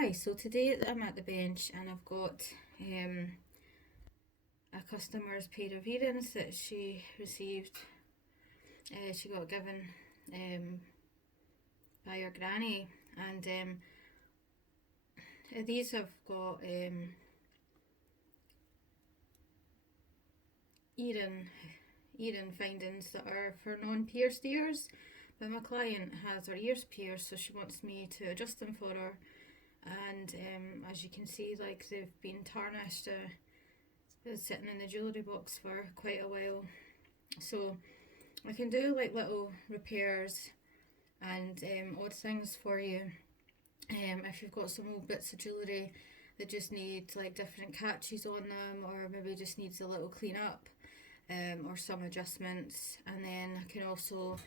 Hi, so today I'm at the bench and I've got a customer's pair of earrings that she received. She got given by her granny, and these have got earring findings that are for non-pierced ears. But my client has her ears pierced, so she wants me to adjust them for her. And as you can see, like, they've been tarnished. They're sitting in the jewellery box for quite a while, so I can do like little repairs and odd things for you. If you've got some old bits of jewellery that just need like different catches on them, or maybe just needs a little clean up, or some adjustments. And then I can also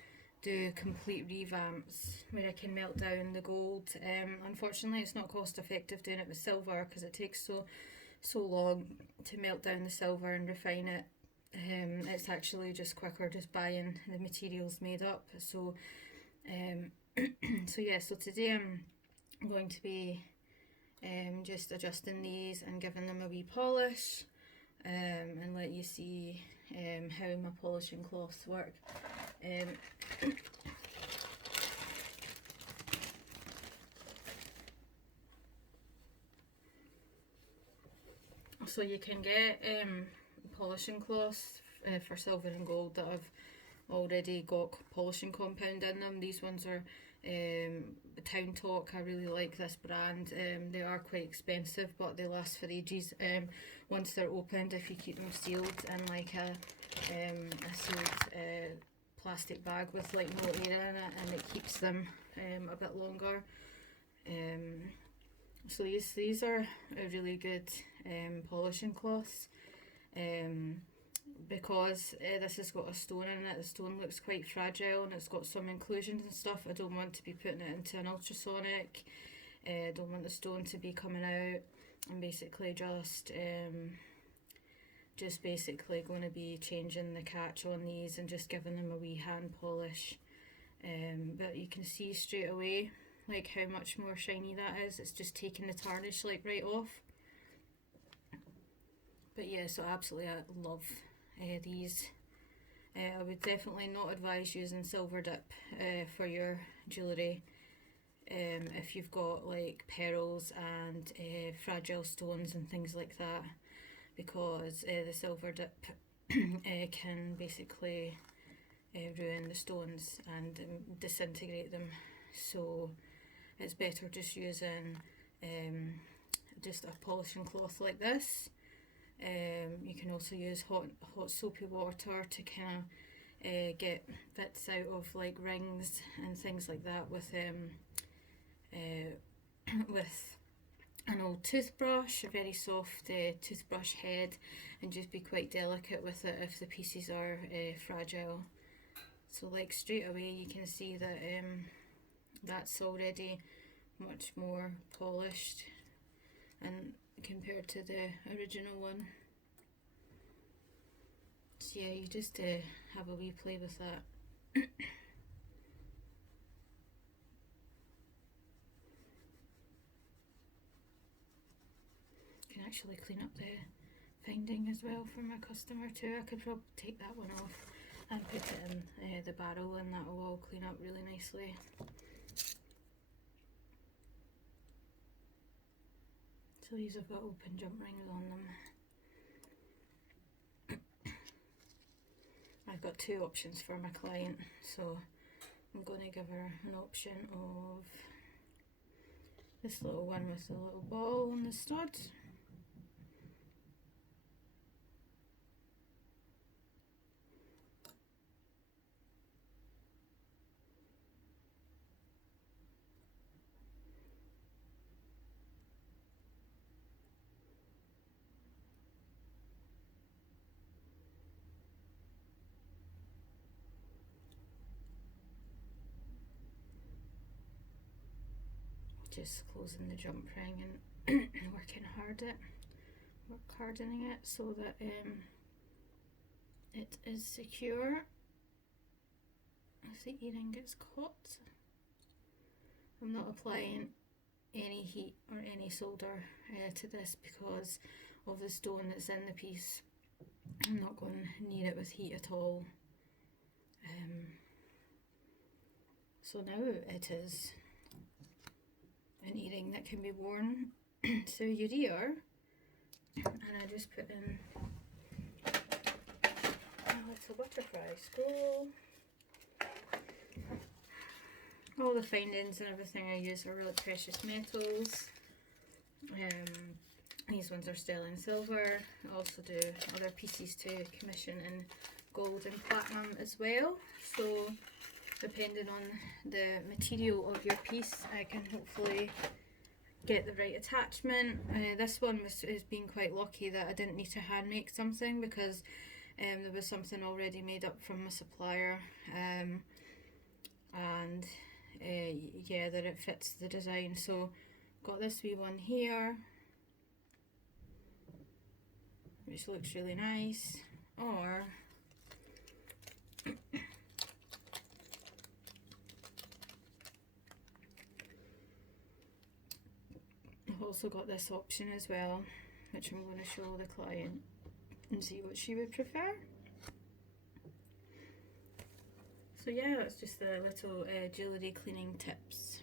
do complete revamps where I can melt down the gold. Unfortunately, it's not cost effective doing it with silver because it takes so long to melt down the silver and refine it. It's actually just quicker just buying the materials made up. So so today I'm going to be just adjusting these and giving them a wee polish, and let you see how my polishing cloths work. So you can get polishing cloths for silver and gold that have already got polishing compound in them. These ones are Town Talk. I really like this brand. They are quite expensive, but they last for ages. Once they're opened, if you keep them sealed in like a sealed plastic bag with like no air in it, and it keeps them a bit longer. So these are a really good polishing cloths. Because this has got a stone in it. The stone looks quite fragile and it's got some inclusions and stuff. I don't want to be putting it into an ultrasonic. I don't want the stone to be coming out. I'm basically just basically going to be changing the catch on these and just giving them a wee hand polish. But you can see straight away like how much more shiny that is. It's just taking the tarnish like right off. But yeah, so absolutely I love these. I would definitely not advise using silver dip for your jewellery if you've got like pearls and fragile stones and things like that, because the silver dip can basically ruin the stones and disintegrate them. So it's better just using just a polishing cloth like this. You can also use hot soapy water to kind of get bits out of like rings and things like that with with an old toothbrush, a very soft toothbrush head, and just be quite delicate with it if the pieces are fragile. So like straight away you can see that that's already much more polished and compared to the original one. So yeah, you just have a wee play with that. You can actually clean up the finding as well for my customer too. I could probably take that one off and put it in the barrel, and that will all clean up really nicely. So these have got open jump rings on them. I've got two options for my client, so I'm going to give her an option of this little one with the little ball and the stud. Just closing the jump ring and hardening it so that it is secure if the earring gets caught. I'm not applying any heat or any solder to this because of the stone that's in the piece. I'm not going to need it with heat at all. So now it is an earring that can be worn through your ear, and I just put in a little butterfly scroll. All the findings and everything I use are really precious metals. These ones are sterling silver. I also do other pieces to commission in gold and platinum as well. So depending on the material of your piece, I can hopefully get the right attachment. This one has been quite lucky that I didn't need to hand make something because there was something already made up from a supplier, and yeah, that it fits the design. So got this wee one here, which looks really nice. Or I've also got this option as well, which I'm going to show the client and see what she would prefer. So yeah, that's just the little jewellery cleaning tips.